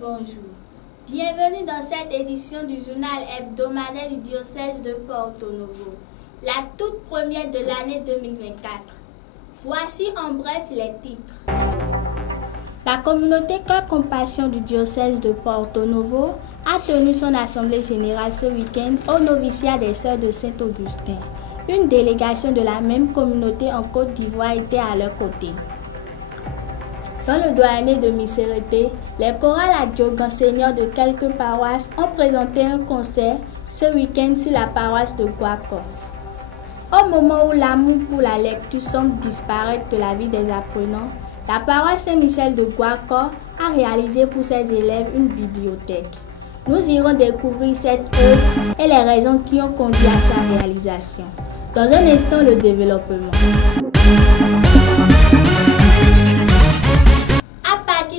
bonjour. Bienvenue dans cette édition du journal hebdomadaire du diocèse de Porto-Novo, la toute première de l'année 2024. Voici en bref les titres. La communauté Cœur Compassion du diocèse de Porto-Novo a tenu son assemblée générale ce week-end au noviciat des Sœurs de Saint-Augustin. Une délégation de la même communauté en Côte d'Ivoire était à leur côté. Dans le doyenné de Missérété, les chorales adjoguants seigneurs de quelques paroisses ont présenté un concert ce week-end sur la paroisse de Guaco. Au moment où l'amour pour la lecture semble disparaître de la vie des apprenants, la paroisse Saint-Michel de Guaco a réalisé pour ses élèves une bibliothèque. Nous irons découvrir cette œuvre et les raisons qui ont conduit à sa réalisation. Dans un instant, le développement.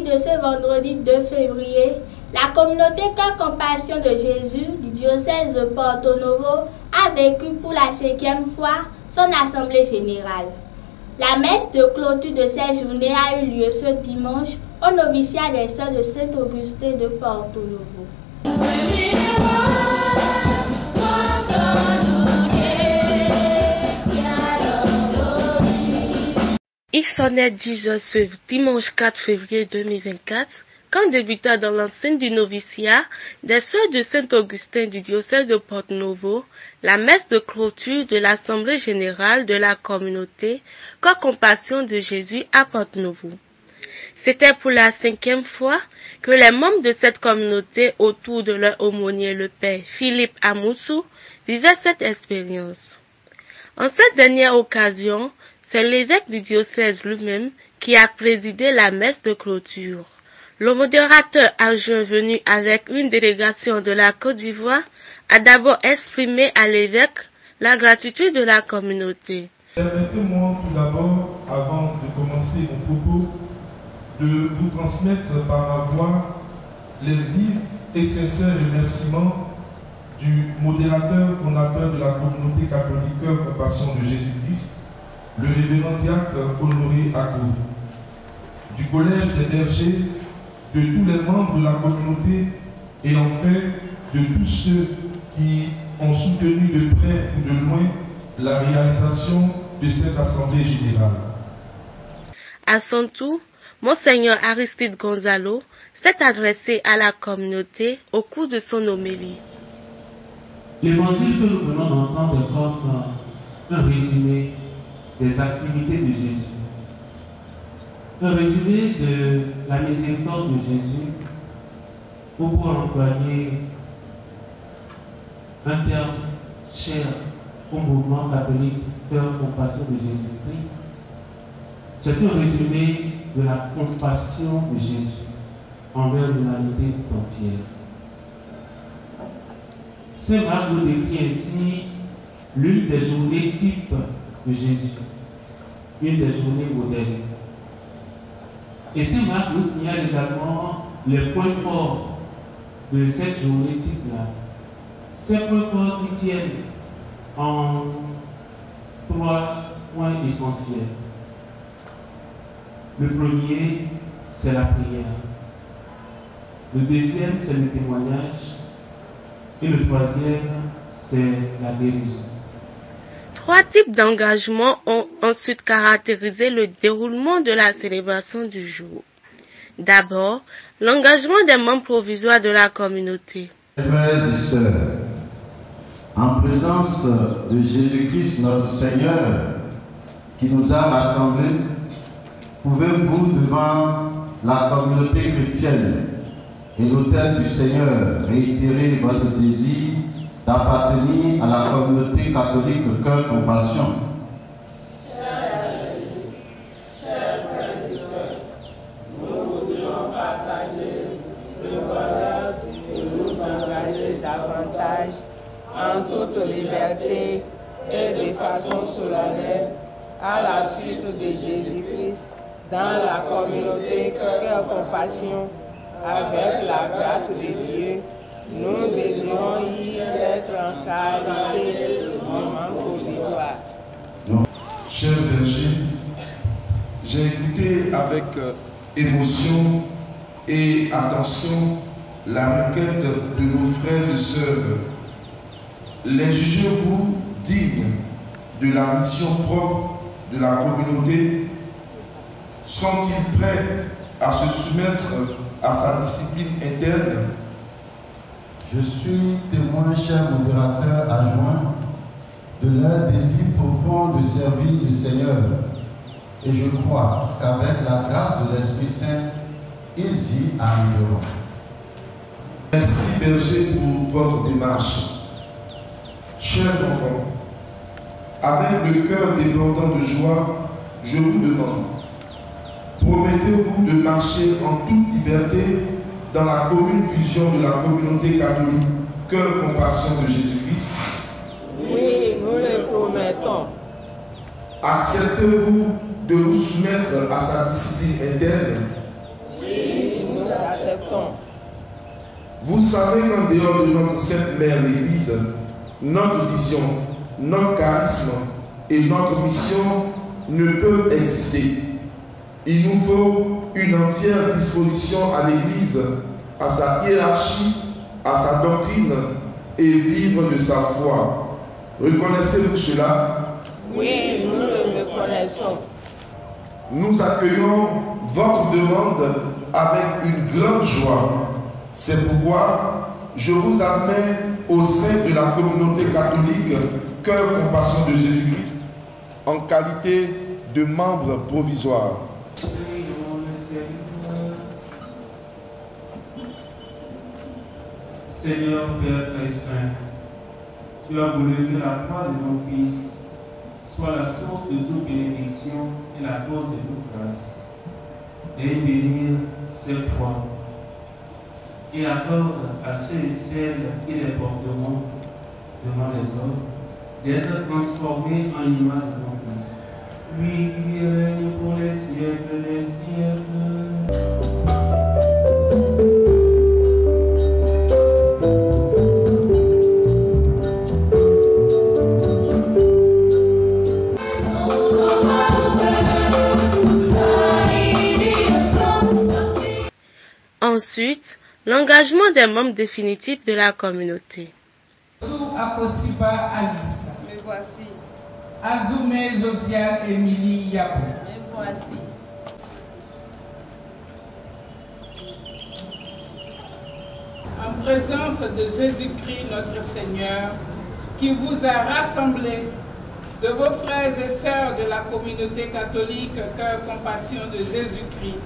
De ce vendredi 2 février, la communauté Cœur Compassion de Jésus du diocèse de Porto-Novo a vécu pour la 5e fois son assemblée générale. La messe de clôture de cette journée a eu lieu ce dimanche au noviciat des Sœurs de Saint-Augustin de Porto-Novo. Il sonnait 10 heures ce dimanche 4 février 2024, quand débuta dans l'enceinte du noviciat des Sœurs de Saint-Augustin du diocèse de Porto-Novo la messe de clôture de l'Assemblée générale de la communauté Cœur Compassion de Jésus à Porto-Novo. C'était pour la 5e fois que les membres de cette communauté, autour de leur aumônier le Père Philippe Amoussou, vivaient cette expérience. En cette dernière occasion, c'est l'évêque du diocèse lui-même qui a présidé la messe de clôture. Le modérateur adjoint venu avec une délégation de la Côte d'Ivoire a d'abord exprimé à l'évêque la gratitude de la communauté. Permettez-moi tout d'abord, avant de commencer mon propos, de vous transmettre par ma voix les vifs et sincères remerciements du modérateur fondateur de la communauté catholique Cœur Compassion de Jésus-Christ, le révérend diacre Honoré Akou, du collège des bergers, de tous les membres de la communauté et enfin de tous ceux qui ont soutenu de près ou de loin la réalisation de cette assemblée générale. À son tour, Monseigneur Aristide Gonzalo s'est adressé à la communauté au cours de son homélie. L'évangile que nous venons d'entendre est comme un résumé des activités de Jésus. Un résumé de la miséricorde de Jésus, ou pour employer un terme cher au mouvement catholique Cœur Compassion de Jésus-Christ, c'est un résumé de la compassion de Jésus envers l'humanité tout entière. Saint Marc nous décrit ainsi l'une des journées types de Jésus, une des journées modèles. Et Saint Marc nous signale également les points forts de cette journée type-là. Ces points forts qui tiennent en 3 points essentiels. Le premier, c'est la prière. Le deuxième, c'est le témoignage. Et le troisième, c'est la guérison. 3 types d'engagements ont ensuite caractérisé le déroulement de la célébration du jour. D'abord, l'engagement des membres provisoires de la communauté. Frères et sœurs, en présence de Jésus-Christ notre Seigneur, qui nous a rassemblés, pouvez-vous devant la communauté chrétienne et l'autel du Seigneur réitérer votre désir d'appartenir à la communauté catholique Cœur Compassion? Chers frères et sœurs, nous voudrions partager le bonheur de nous engager davantage en toute liberté et de façon solennelle à la suite de Jésus-Christ dans la communauté Cœur Compassion avec la grâce de Dieu. Nous désirons y être en qualité de moment provisoire. Chers bergers, j'ai écouté avec émotion et attention la requête de nos frères et sœurs. Les jugez-vous dignes de la mission propre de la communauté? Sont-ils prêts à se soumettre à sa discipline interne? Je suis témoin, cher modérateur adjoint, de leur désir profond de servir le Seigneur. Et je crois qu'avec la grâce de l'Esprit Saint, ils y arriveront. Merci berger pour votre démarche. Chers enfants, avec le cœur débordant de joie, je vous demande, promettez-vous de marcher en toute liberté dans la commune vision de la communauté catholique Cœur Compassion de Jésus-Christ? Oui, nous le promettons. Acceptez-vous de vous soumettre à sa discipline interne? Oui, nous acceptons. Vous savez qu'en dehors de notre Sainte Mère l'Église, notre vision, notre charisme et notre mission ne peuvent exister. Il nous faut une entière disposition à l'Église, à sa hiérarchie, à sa doctrine et vivre de sa foi. Reconnaissez-vous cela? Oui, nous le reconnaissons. Nous accueillons votre demande avec une grande joie. C'est pourquoi je vous amène au sein de la communauté catholique Cœur Compassion de Jésus-Christ en qualité de membre provisoire. Seigneur Père très saint, tu as voulu que la croix de nos fils soit la source de toute bénédiction et la cause de toute grâce. Et bénir ces croix et accorde à ceux et celles qui les porteront devant les hommes d'être transformés en l'image de ton Fils. Lui qui règne pour les siècles des siècles. Ensuite, l'engagement des membres définitifs de la communauté. Akosiba Alice. Me voici. Azoumé Josiane Émilie Yabou. Me voici. En présence de Jésus-Christ notre Seigneur, qui vous a rassemblés, de vos frères et sœurs de la communauté catholique Cœur Compassion de Jésus-Christ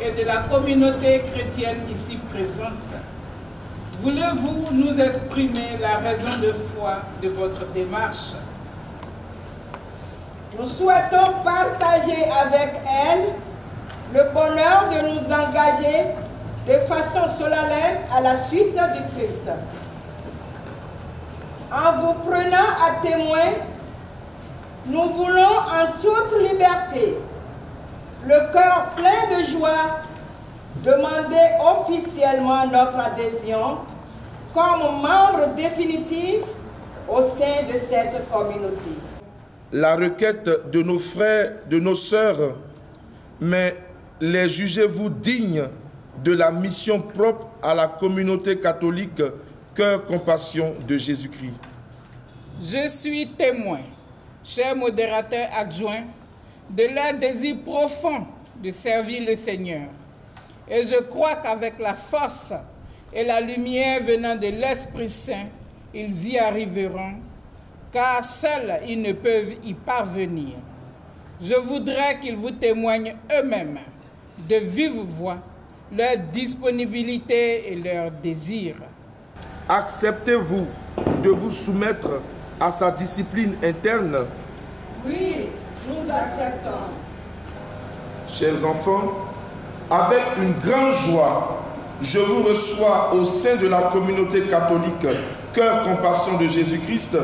et de la communauté chrétienne ici présente, voulez-vous nous exprimer la raison de foi de votre démarche? Nous souhaitons partager avec elle le bonheur de nous engager de façon solennelle à la suite du Christ. En vous prenant à témoin, nous voulons en toute liberté, le cœur plein de joie, demander officiellement notre adhésion comme membre définitif au sein de cette communauté. La requête de nos frères, de nos sœurs, mais les jugez-vous dignes de la mission propre à la communauté catholique Cœur Compassion de Jésus-Christ? Je suis témoin, cher modérateur adjoint, de leur désir profond de servir le Seigneur. Et je crois qu'avec la force et la lumière venant de l'Esprit Saint, ils y arriveront, car seuls ils ne peuvent y parvenir. Je voudrais qu'ils vous témoignent eux-mêmes de vive voix leur disponibilité et leur désir. Acceptez-vous de vous soumettre à sa discipline interne? Oui, nous acceptons. Chers enfants, avec une grande joie, je vous reçois au sein de la communauté catholique Cœur Compassion de Jésus-Christ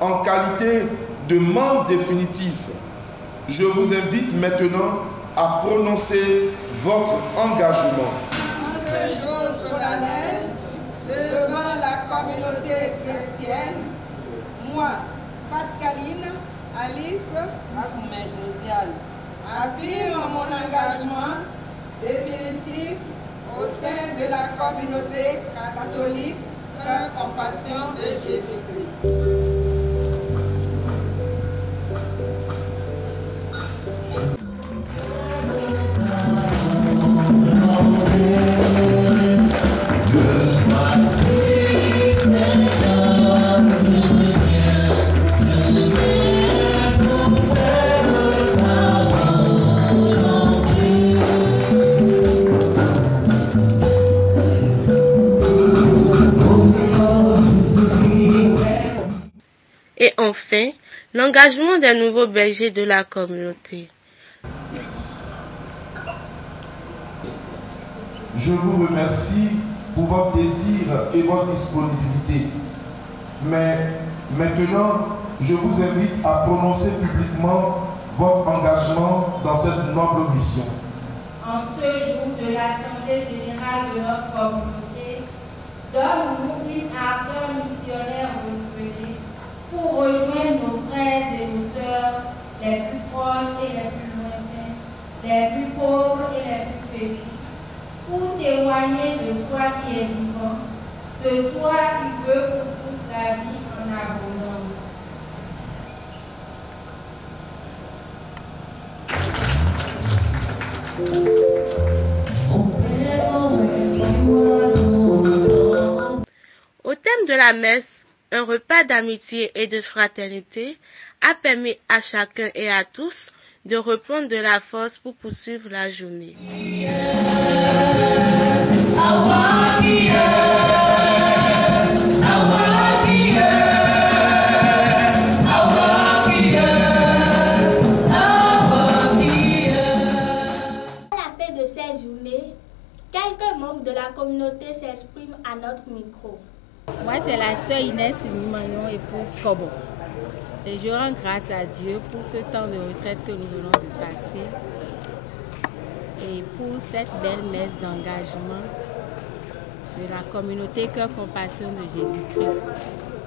en qualité de membre définitif. Je vous invite maintenant à prononcer votre engagement. En ce jour solennel, devant la communauté chrétienne, moi, Pascaline, Alice, Azoumé Josiane. affirme mon engagement définitif au sein de la communauté catholique Cœur Compassion de Jésus-Christ. Et enfin, l'engagement des nouveaux bergers de la communauté. Je vous remercie pour votre désir et votre disponibilité. Mais maintenant, je vous invite à prononcer publiquement votre engagement dans cette noble mission. En ce jour de l'Assemblée générale de notre communauté, donne-nous une ardeur missionnaire renouvelée pour rejoindre nos frères et nos sœurs, les plus proches et les plus lointains, les plus pauvres et les plus petits, pour témoigner de toi qui es vivant, de toi qui veux pour tous la vie en abondance. Au thème de la messe, un repas d'amitié et de fraternité a permis à chacun et à tous de reprendre de la force pour poursuivre la journée. Quelques membres de la communauté s'expriment à notre micro. Moi, c'est la sœur Inès Magnon, épouse Kobo. Et je rends grâce à Dieu pour ce temps de retraite que nous venons de passer et pour cette belle messe d'engagement de la communauté Cœur Compassion de Jésus-Christ.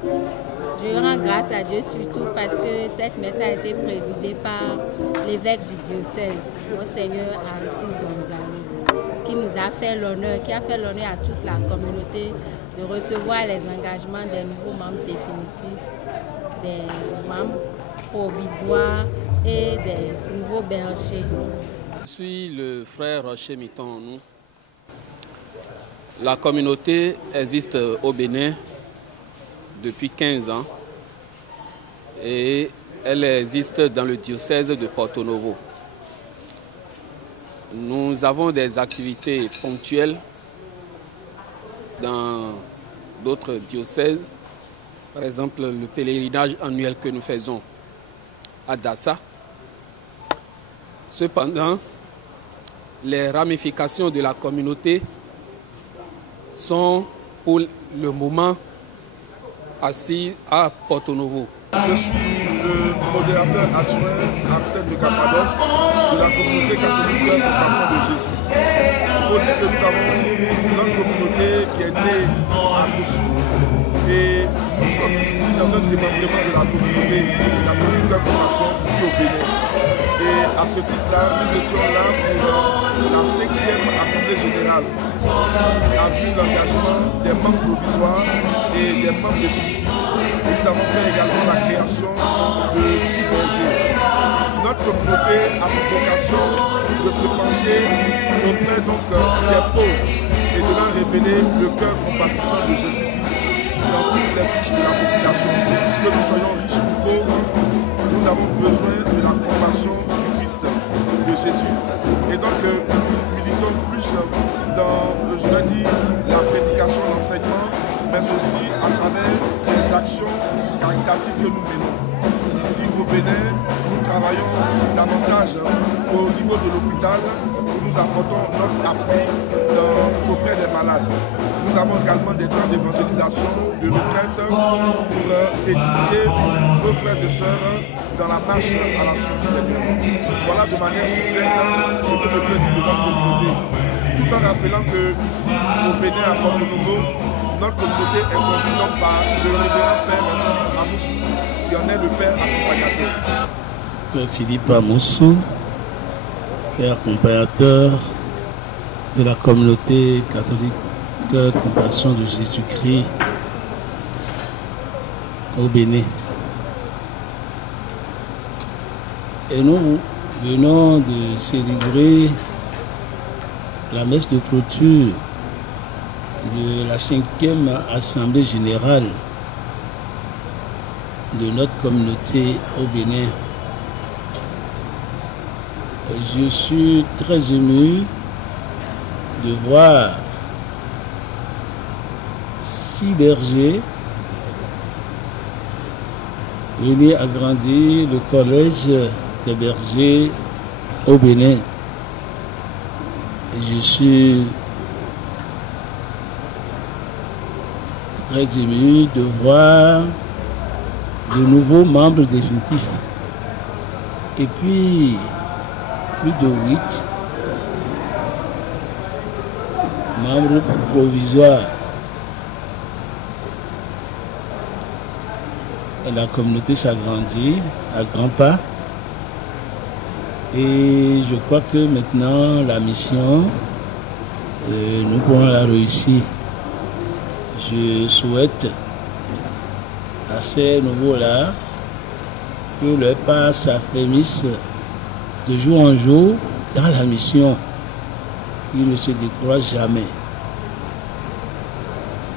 Je rends grâce à Dieu surtout parce que cette messe a été présidée par l'évêque du diocèse, Monseigneur Aristide Gonzalo, qui nous a fait l'honneur, qui a fait l'honneur à toute la communauté de recevoir les engagements des nouveaux membres définitifs, des membres provisoires et des nouveaux bergers. Je suis le frère Rocher Miton. La communauté existe au Bénin depuis 15 ans et elle existe dans le diocèse de Porto Novo. Nous avons des activités ponctuelles dans d'autres diocèses, par exemple le pèlerinage annuel que nous faisons à Dassa. Cependant, les ramifications de la communauté sont pour le moment assis à Porto Novo. Je suis le modérateur adjoint Arsène de Capados de la communauté catholique Cœur Compassion de Jésus. Il faut dire que nous avons notre communauté qui est née à Kossou et nous sommes ici dans un démembrement de la communauté catholique Cœur Compassion ici au Bénin. Et à ce titre-là, nous étions là pour la 5e Assemblée Générale qui a vu l'engagement des membres provisoires et des membres définitifs. Et nous avons fait également la création de 6 bergers. Notre communauté a pour vocation de se pencher auprès donc, des pauvres et de leur révéler le cœur compatissant de Jésus-Christ dans toutes les couches de la population. Que nous soyons riches ou pauvres, nous avons besoin de la compassion du Christ, de Jésus. Et donc nous militons plus dans, je l'ai dit, la prédication, l'enseignement, mais aussi à travers les actions caritatives que nous menons. Ici au Bénin, nous travaillons davantage au niveau de l'hôpital où nous apportons notre appui auprès des malades. Nous avons également des temps d'évangélisation, de retraite pour édifier nos frères et sœurs dans la marche à la suite du Seigneur. Voilà de manière succincte ce que je peux dire de notre communauté. Tout en rappelant que ici, au Bénin, à Porto Novo, notre communauté est conduite donc par le révérend Père Philippe Amoussou, qui en est le Père accompagnateur. Père Philippe Amoussou, Père accompagnateur de la communauté catholique Compassion de Jésus-Christ au Bénin. Et nous venons de célébrer la messe de clôture de la 5e Assemblée générale de notre communauté au Bénin. Je suis très ému de voir 6 bergers venir agrandir le collège des bergers au Bénin. Je suis très ému de voir de nouveaux membres définitifs et puis plus de 8 membres provisoires. La communauté s'agrandit à grands pas et je crois que maintenant la mission, nous pourrons la réussir. Je souhaite à ces nouveaux-là que leur pas s'affermisse de jour en jour dans la mission. Ils ne se découragent jamais.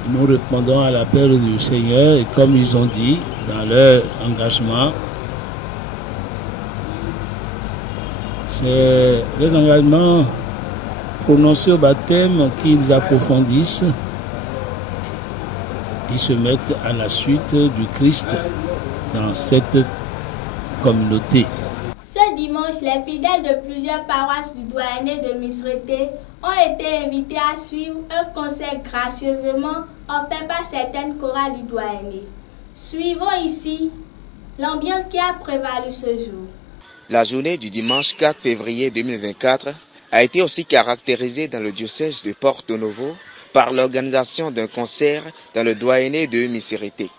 Nous répondons à l'appel du Seigneur et comme ils ont dit dans leur engagement, c'est les engagements prononcés au baptême qu'ils approfondissent. Ils se mettent à la suite du Christ dans cette communauté. Ce dimanche, les fidèles de plusieurs paroisses du doyenné de Misrété ont été invités à suivre un concert gracieusement offert par certaines chorales du doyenné. Suivons ici l'ambiance qui a prévalu ce jour. La journée du dimanche 4 février 2024 a été aussi caractérisée dans le diocèse de Porto Novo par l'organisation d'un concert dans le doyenné de Misrété.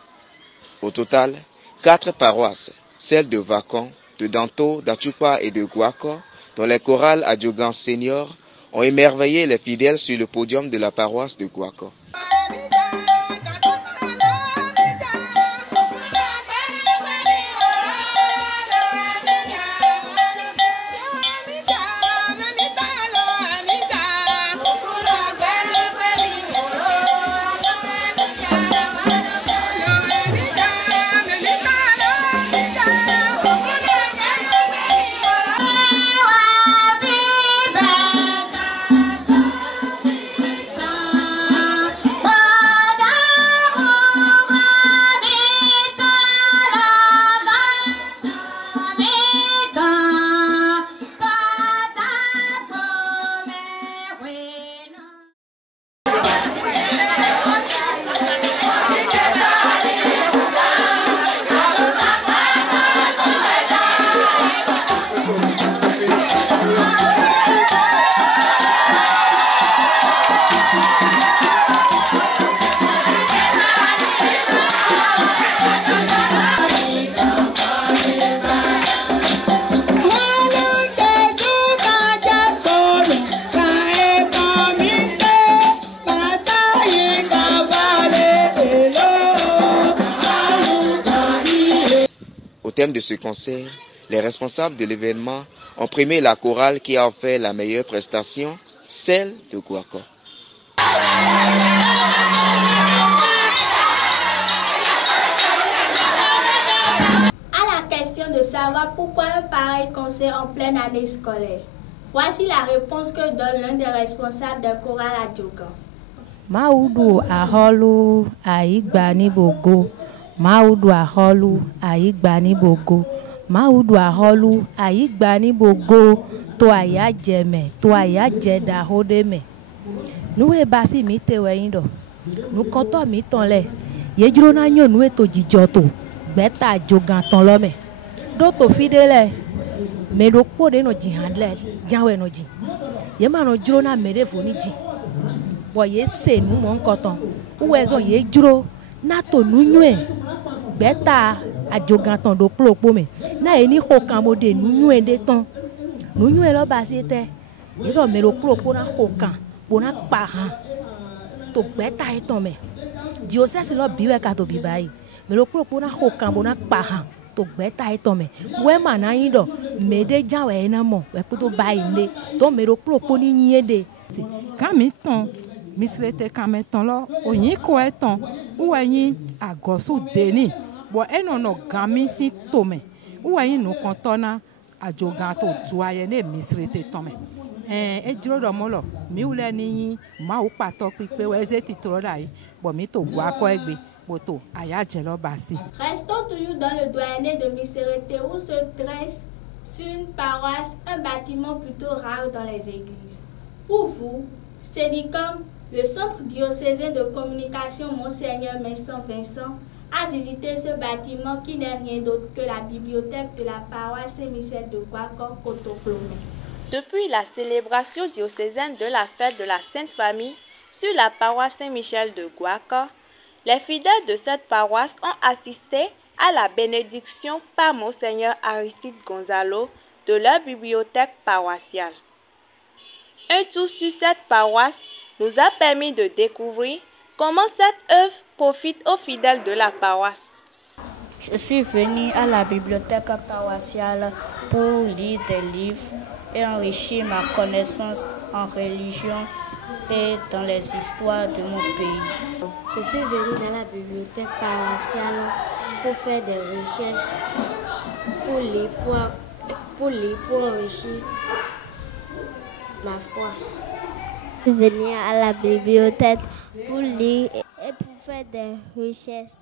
Au total, 4 paroisses, celles de Vacon, de Danto, d'Achupa et de Guaco, dont les chorales Adjogan Senior, ont émerveillé les fidèles sur le podium de la paroisse de Guaco. Au thème de ce concert, les responsables de l'événement ont primé la chorale qui a offert la meilleure prestation, celle de Guaco. À la question de savoir pourquoi un pareil concert en pleine année scolaire, voici la réponse que donne l'un des responsables de chorale à Adjogan. Maudu aholu aigbani bogo. Maudu aholu aigbani bogo. Maudu aholu aigbani bogo. To aya jeme, to aya jeda hodeme. Nous e basi mi te weindo. Nous konto mi ton le. Yejro na nyo nous e to jijoto. Beta Adjogan ton lome. Do to fidele. Me do po de no jihandle. Janwe no ji. Yema no jro na mere foni ji. Bo ye se nu mon koton. Uwezo ye jro na to nu nyue. Beta Adjogan ton do plopo me. Na eni hokan mo de nu nyue de ton. Nu nyue lo basi te. Iro me lo plopo na hokan. bona parent to beta etome diocèse lo biwe ka to bibai me lo pro bona ho kan bona parent to beta etome we mana yin do me de jawe na mo we ko to bai nde to me lo pro poni nyede kamiton misrete kameton lo oyin ko eton uweyin agosu deni bo enono gami si tome uweyin no kontona ajogan to tuaye ne misrete tome e jiro do molo mi ule ni ma o pato pipe we zeti trodai bo mi to gwa ko egbe bo to aya jelo basi. Restons toujours dans le doyenné de Misérité où se dresse sur une paroisse un bâtiment plutôt rare dans les églises. Pour vous, Cédicom, le centre diocésain de communication Monseigneur Messon Vincent, a visité ce bâtiment qui n'est rien d'autre que la bibliothèque de la paroisse Saint-Michel de Guaco, Cotoplomé. Depuis la célébration diocésaine de la fête de la Sainte Famille sur la paroisse Saint-Michel de Guaco, les fidèles de cette paroisse ont assisté à la bénédiction par Monseigneur Aristide Gonzalo de leur bibliothèque paroissiale. Un tour sur cette paroisse nous a permis de découvrir comment cette œuvre profite aux fidèles de la paroisse. Je suis venue à la bibliothèque paroissiale pour lire des livres et enrichir ma connaissance en religion et dans les histoires de mon pays. Je suis venue dans la bibliothèque paroissiale pour faire des recherches, pour enrichir ma foi. Je suis venue à la bibliothèque pour lire et pour faire des recherches.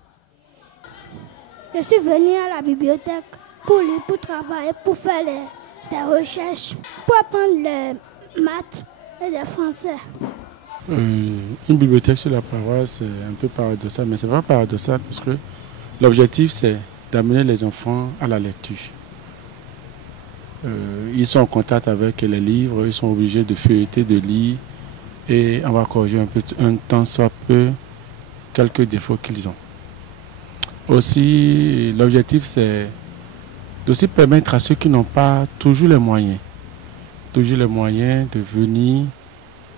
Je suis venue à la bibliothèque pour lire, pour travailler, pour faire des recherches, pour apprendre les maths et le français. Une bibliothèque sur la paroisse, c'est un peu paradoxal, mais ce n'est pas paradoxal parce que l'objectif, c'est d'amener les enfants à la lecture. Ils sont en contact avec les livres, ils sont obligés de feuilleter, de lire, et on va corriger un temps soit peu quelques défauts qu'ils ont. Aussi, l'objectif, c'est d'aussi permettre à ceux qui n'ont pas toujours les moyens de venir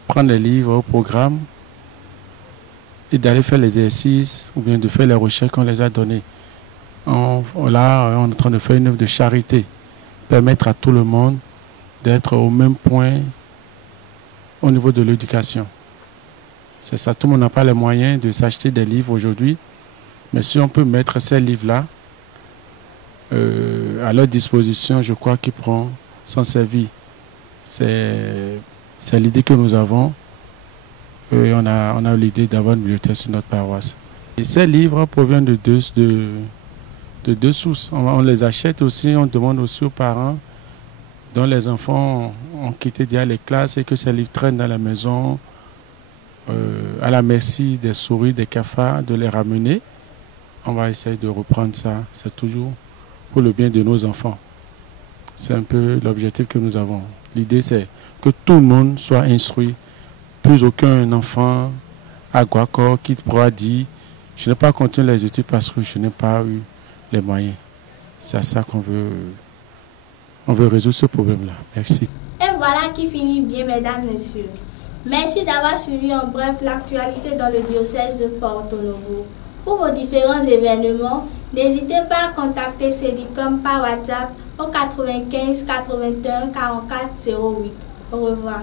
prendre les livres au programme et d'aller faire les exercices ou bien de faire les recherches qu'on les a données. On est en train de faire une œuvre de charité, permettre à tout le monde d'être au même point au niveau de l'éducation. C'est ça, tout le monde n'a pas les moyens de s'acheter des livres aujourd'hui, mais si on peut mettre ces livres-là à leur disposition, je crois qu'ils pourront s'en servir. C'est l'idée que nous avons. Et on a l'idée d'avoir une bibliothèque sur notre paroisse. Et ces livres proviennent de deux sources. On les achète aussi, on demande aussi aux parents dont les enfants ont quitté déjà les classes et que ces livres traînent dans la maison, à la merci des souris, des cafards, de les ramener. On va essayer de reprendre ça. C'est toujours pour le bien de nos enfants. C'est un peu l'objectif que nous avons. L'idée, c'est que tout le monde soit instruit. Plus aucun enfant à Guaco qui pourra dire « Je n'ai pas continué les études parce que je n'ai pas eu les moyens ». C'est à ça qu'on veut. On veut résoudre ce problème-là. Merci. Et voilà qui finit bien, mesdames, messieurs. Merci d'avoir suivi en bref l'actualité dans le diocèse de Porto Novo. Pour vos différents événements, n'hésitez pas à contacter Cédicom par WhatsApp au 95 81 44 08. Au revoir.